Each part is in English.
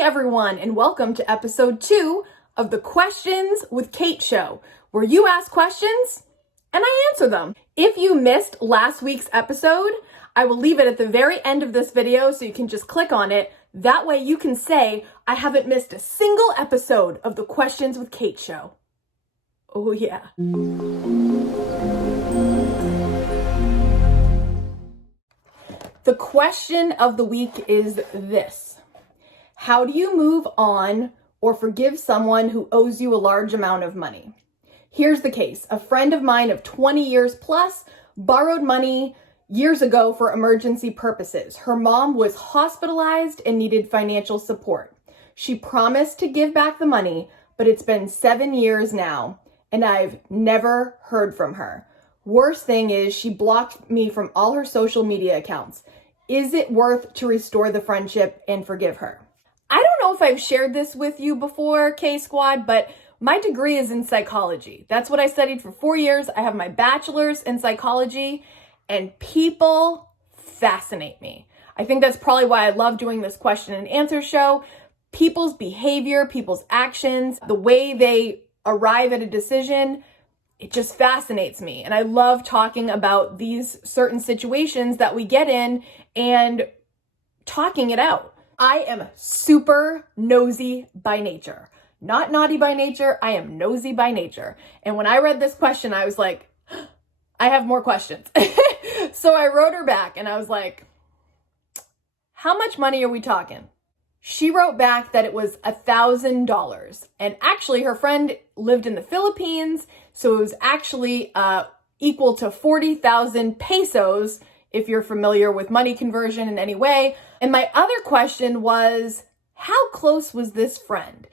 morning, everyone, and welcome to episode 2 of the Questions with Kate show, where you ask questions and I answer them. If you missed last week's episode, I will leave it at the very end of this video so you can just click on it. That way you can say, I haven't missed a single episode of the Questions with Kate show. Oh yeah. The question of the week is this: how do you move on or forgive someone who owes you a large amount of money? Here's the case. A friend of mine of 20 years plus borrowed money years ago for emergency purposes. Her mom was hospitalized and needed financial support. She promised to give back the money, but it's been 7 years now, and I've never heard from her. Worst thing is she blocked me from all her social media accounts. Is it worth to restore the friendship and forgive her? I don't know if I've shared this with you before, K-Squad, but my degree is in psychology. That's what I studied for 4 years. I have my bachelor's in psychology, and people fascinate me. I think that's probably why I love doing this question and answer show. People's behavior, people's actions, the way they arrive at a decision, it just fascinates me. And I love talking about these certain situations that we get in and talking it out. I am super nosy by nature. Not naughty by nature, I am nosy by nature. And when I read this question, I was like, I have more questions. So I wrote her back and I was like, how much money are we talking? She wrote back that it was $1,000. And actually her friend lived in the Philippines, so it was actually equal to 40,000 pesos, if you're familiar with money conversion in any way. And my other question was, how close was this friend?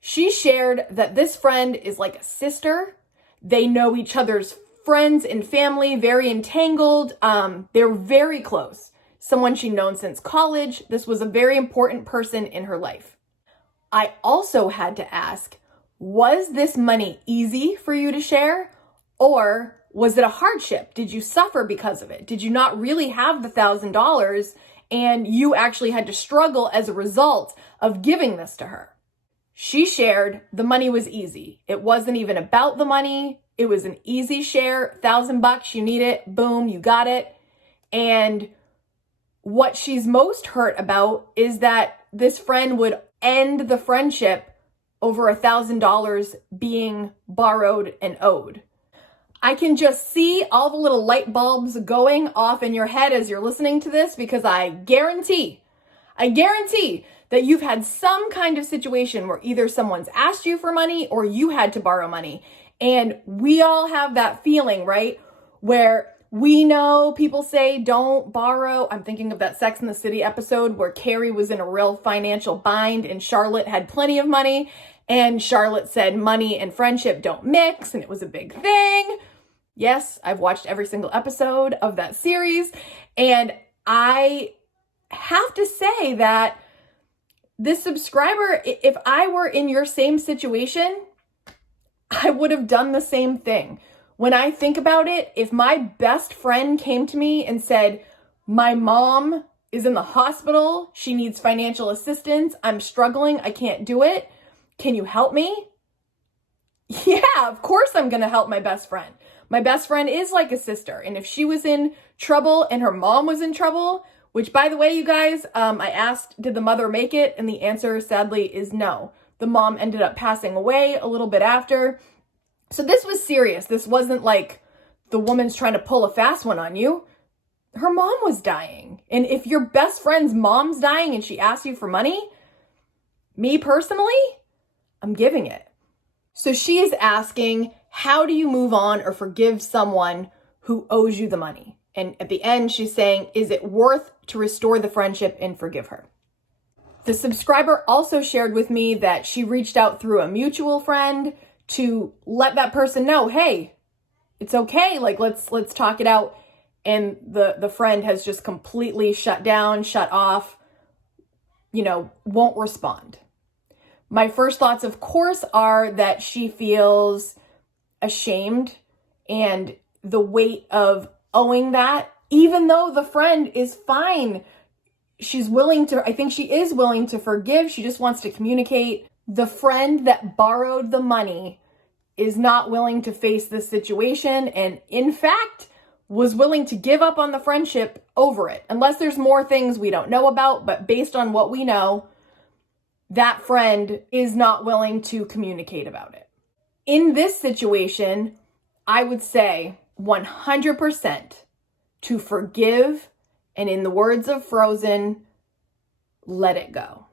She shared that this friend is like a sister. They know each other's friends and family, very entangled. They're very close. Someone she'd known since college. This was a very important person in her life. I also had to ask, was this money easy for you to share? Or was it a hardship? Did you suffer because of it? Did you not really have the $1,000 and you actually had to struggle as a result of giving this to her? She shared the money was easy. It wasn't even about the money. It was an easy share, $1,000, you need it, boom, you got it. And what she's most hurt about is that this friend would end the friendship over $1,000 being borrowed and owed. I can just see all the little light bulbs going off in your head as you're listening to this, because I guarantee that you've had some kind of situation where either someone's asked you for money or you had to borrow money. And we all have that feeling, right? Where we know people say don't borrow. I'm thinking of that Sex and the City episode where Carrie was in a real financial bind and Charlotte had plenty of money. And Charlotte said money and friendship don't mix, and it was a big thing. Yes, I've watched every single episode of that series. And I have to say that this subscriber, if I were in your same situation, I would have done the same thing. When I think about it, if my best friend came to me and said, my mom is in the hospital, she needs financial assistance, I'm struggling, I can't do it, can you help me? Yeah, of course I'm gonna help my best friend. My best friend is like a sister, and if she was in trouble and her mom was in trouble, which by the way, you guys, I asked, did the mother make it? And the answer sadly is no. The mom ended up passing away a little bit after. So this was serious. This wasn't like the woman's trying to pull a fast one on you. Her mom was dying. And if your best friend's mom's dying and she asks you for money, me personally, I'm giving it. So she is asking, how do you move on or forgive someone who owes you the money? And at the end, she's saying, is it worth to restore the friendship and forgive her? The subscriber also shared with me that she reached out through a mutual friend to let that person know, hey, it's okay. Like, let's talk it out. And the friend has just completely shut down, shut off, won't respond. My first thoughts, of course, are that she feels ashamed and the weight of owing that, even though the friend is fine I think she is willing to forgive. She just wants to communicate. The friend that borrowed the money is not willing to face this situation, and in fact, was willing to give up on the friendship over it. Unless there's more things we don't know about, but based on what we know, that friend is not willing to communicate about it. In this situation, I would say 100% to forgive, and in the words of Frozen, let it go.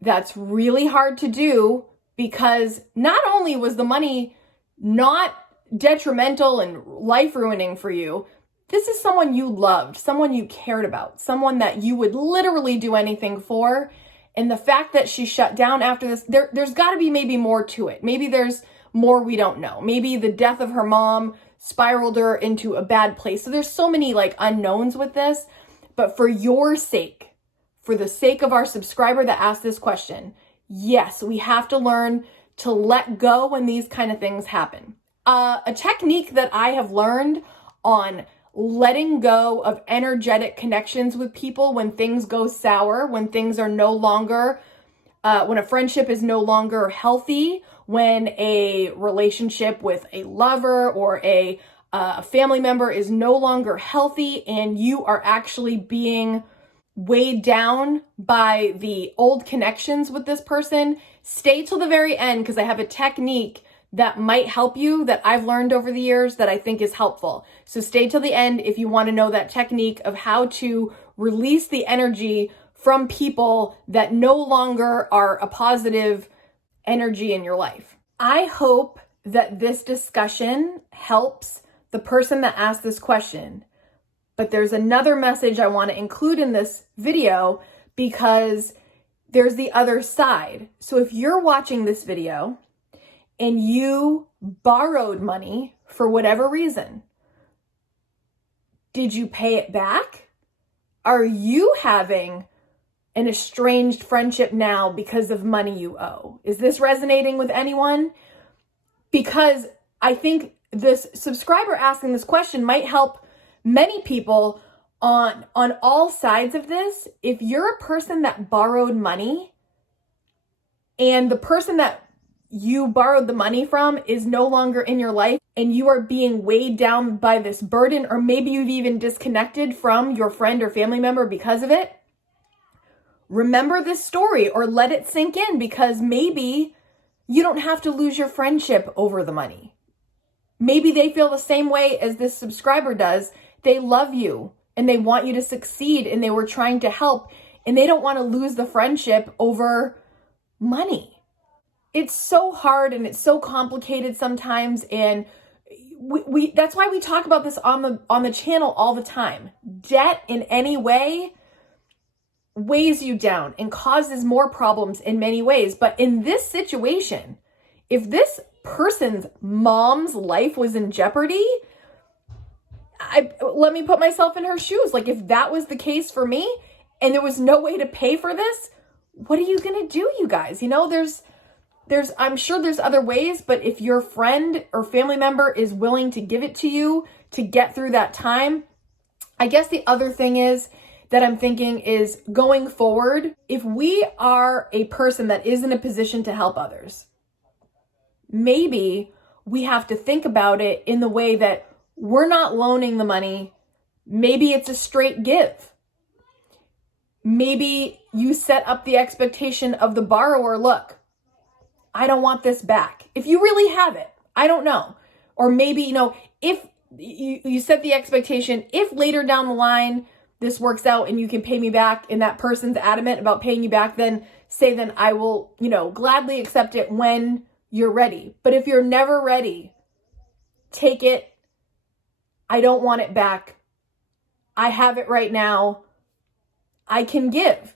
That's really hard to do because not only was the money not detrimental and life-ruining for you, this is someone you loved, someone you cared about, someone that you would literally do anything for. And the fact that she shut down after this, there's got to be maybe more to it. Maybe there's more we don't know. Maybe the death of her mom spiraled her into a bad place. So there's so many unknowns with this. But for your sake, for the sake of our subscriber that asked this question, yes, we have to learn to let go when these kind of things happen. A technique that I have learned on letting go of energetic connections with people when things go sour, when things are no longer, when a friendship is no longer healthy, when a relationship with a lover or a family member is no longer healthy, and you are actually being weighed down by the old connections with this person, stay till the very end, because I have a technique that might help you that I've learned over the years that I think is helpful. So stay till the end if you want to know that technique of how to release the energy from people that no longer are a positive energy in your life. I hope that this discussion helps the person that asked this question. But there's another message I want to include in this video because there's the other side. So if you're watching this video and you borrowed money for whatever reason, did you pay it back? Are you having an estranged friendship now because of money you owe? Is this resonating with anyone? Because I think this subscriber asking this question might help many people on all sides of this. If you're a person that borrowed money and the person that you borrowed the money from is no longer in your life and you are being weighed down by this burden, or maybe you've even disconnected from your friend or family member because of it, remember this story or let it sink in, because maybe you don't have to lose your friendship over the money. Maybe they feel the same way as this subscriber does. They love you and they want you to succeed and they were trying to help and they don't want to lose the friendship over money. It's so hard and it's so complicated sometimes, and we that's why we talk about this on the channel all the time. Debt in any way weighs you down and causes more problems in many ways. But in this situation, if this person's mom's life was in jeopardy, let me put myself in her shoes. If that was the case for me and there was no way to pay for this, what are you going to do, you guys? I'm sure there's other ways, but if your friend or family member is willing to give it to you to get through that time, I guess the other thing is that I'm thinking is going forward, if we are a person that is in a position to help others, maybe we have to think about it in the way that we're not loaning the money. Maybe it's a straight give. Maybe you set up the expectation of the borrower, look, I don't want this back. If you really have it, I don't know. Or maybe, if you set the expectation, if later down the line this works out and you can pay me back and that person's adamant about paying you back, then I will, gladly accept it when you're ready. But if you're never ready, take it. I don't want it back. I have it right now. I can give.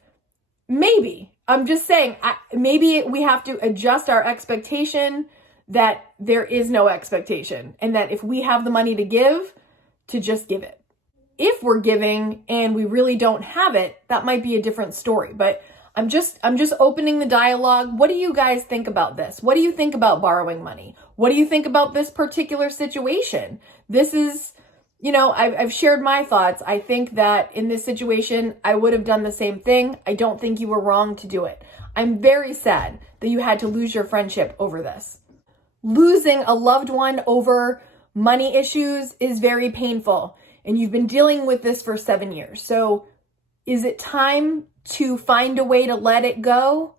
Maybe. I'm just saying, maybe we have to adjust our expectation that there is no expectation, and that if we have the money to give, to just give it. If we're giving and we really don't have it, that might be a different story. But I'm just opening the dialogue. What do you guys think about this? What do you think about borrowing money? What do you think about this particular situation? This is, I've shared my thoughts. I think that in this situation, I would have done the same thing. I don't think you were wrong to do it. I'm very sad that you had to lose your friendship over this. Losing a loved one over money issues is very painful, and you've been dealing with this for 7 years. So is it time to find a way to let it go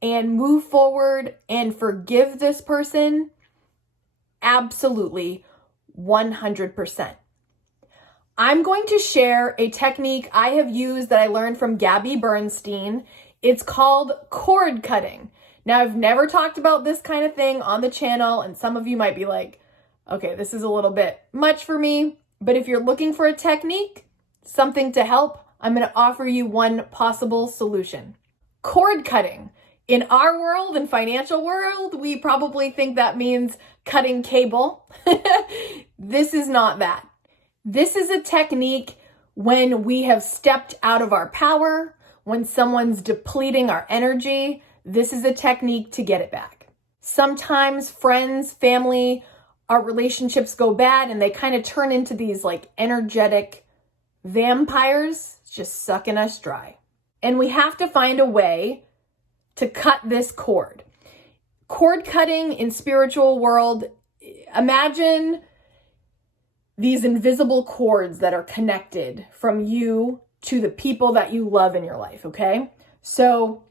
and move forward and forgive this person? Absolutely, 100%. I'm going to share a technique I have used that I learned from Gabby Bernstein. It's called cord cutting. Now, I've never talked about this kind of thing on the channel, and some of you might be like, okay, this is a little bit much for me. But if you're looking for a technique, something to help, I'm going to offer you one possible solution. Cord cutting. In our world and financial world, we probably think that means cutting cable. This is not that. This is a technique when we have stepped out of our power, when someone's depleting our energy. This is a technique to get it back. Sometimes friends, family, our relationships go bad and they kind of turn into these like energetic vampires just sucking us dry. And we have to find a way to cut this cord. Cord cutting in spiritual world, imagine these invisible cords that are connected from you to the people that you love in your life, okay? So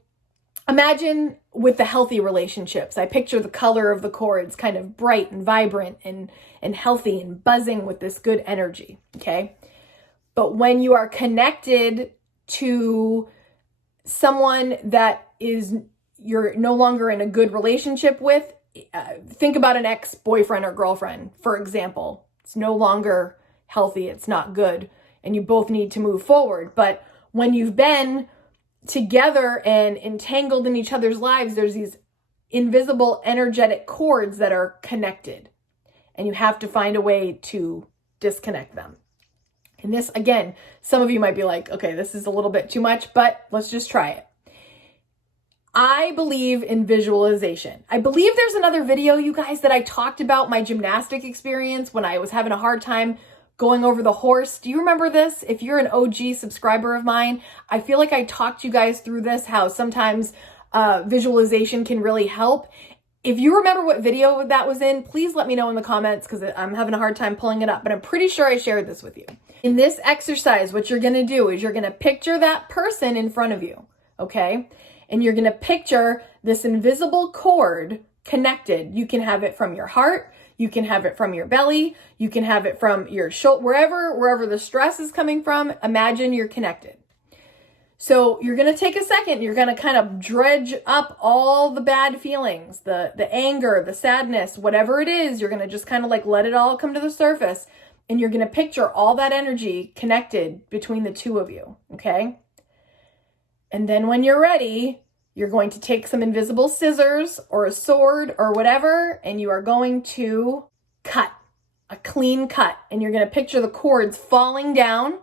imagine with the healthy relationships, I picture the color of the cords kind of bright and vibrant and healthy and buzzing with this good energy, okay? But when you are connected to someone that you're no longer in a good relationship with, think about an ex-boyfriend or girlfriend, for example. It's no longer healthy, it's not good, and you both need to move forward. But when you've been together and entangled in each other's lives, there's these invisible energetic cords that are connected, and you have to find a way to disconnect them. And this, again, some of you might be like, okay, this is a little bit too much, but let's just try it. I believe in visualization. I believe there's another video, you guys, that I talked about my gymnastic experience when I was having a hard time going over the horse. Do you remember this? If you're an OG subscriber of mine, I feel like I talked you guys through this, how sometimes visualization can really help. If you remember what video that was in, please let me know in the comments because I'm having a hard time pulling it up, but I'm pretty sure I shared this with you. In this exercise, what you're gonna do is you're gonna picture that person in front of you, okay? And you're gonna picture this invisible cord connected. You can have it from your heart, you can have it from your belly, you can have it from your shoulder, wherever the stress is coming from, imagine you're connected. So you're gonna take a second, you're gonna kind of dredge up all the bad feelings, the anger, the sadness, whatever it is, you're gonna just kind of like let it all come to the surface, and you're gonna picture all that energy connected between the two of you, okay? And then when you're ready, you're going to take some invisible scissors or a sword or whatever, and you are going to cut a clean cut. And you're going to picture the cords falling down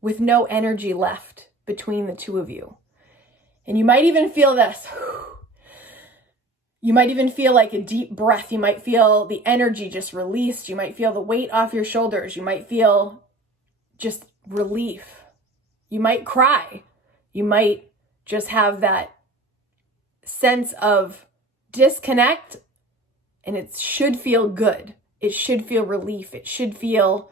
with no energy left between the two of you. And you might even feel this. You might even feel like a deep breath. You might feel the energy just released. You might feel the weight off your shoulders. You might feel just relief. You might cry. You might just have that sense of disconnect, and it should feel good. It should feel relief. It should feel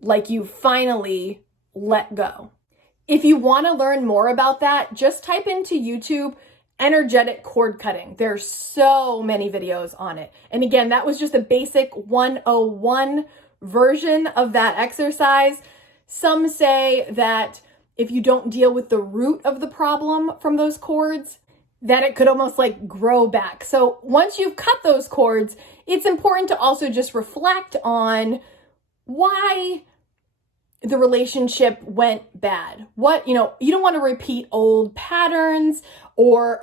like you finally let go. If you want to learn more about that, just type into YouTube energetic cord cutting. There's so many videos on it. And again, that was just a basic 101 version of that exercise. Some say that if you don't deal with the root of the problem from those cords, that it could almost like grow back. So once you've cut those cords, it's important to also just reflect on why the relationship went bad. You don't want to repeat old patterns, or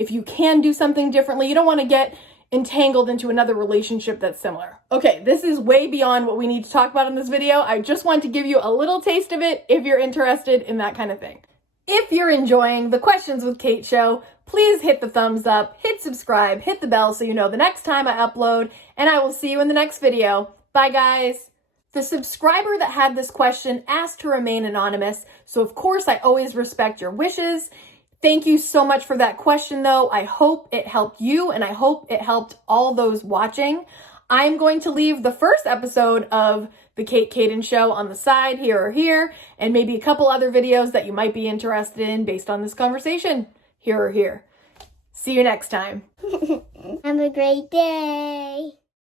if you can do something differently, you don't want to get entangled into another relationship that's similar. Okay, this is way beyond what we need to talk about in this video. I just want to give you a little taste of it if you're interested in that kind of thing. If you're enjoying the Questions with Kate show, please hit the thumbs up, hit subscribe, hit the bell so you know the next time I upload, and I will see you in the next video. Bye, guys. The subscriber that had this question asked to remain anonymous, so of course I always respect your wishes. Thank you so much for that question though. I hope it helped you and I hope it helped all those watching. I'm going to leave the first episode of the Kaden Show on the side here or here, and maybe a couple other videos that you might be interested in based on this conversation here or here. See you next time. Have a great day.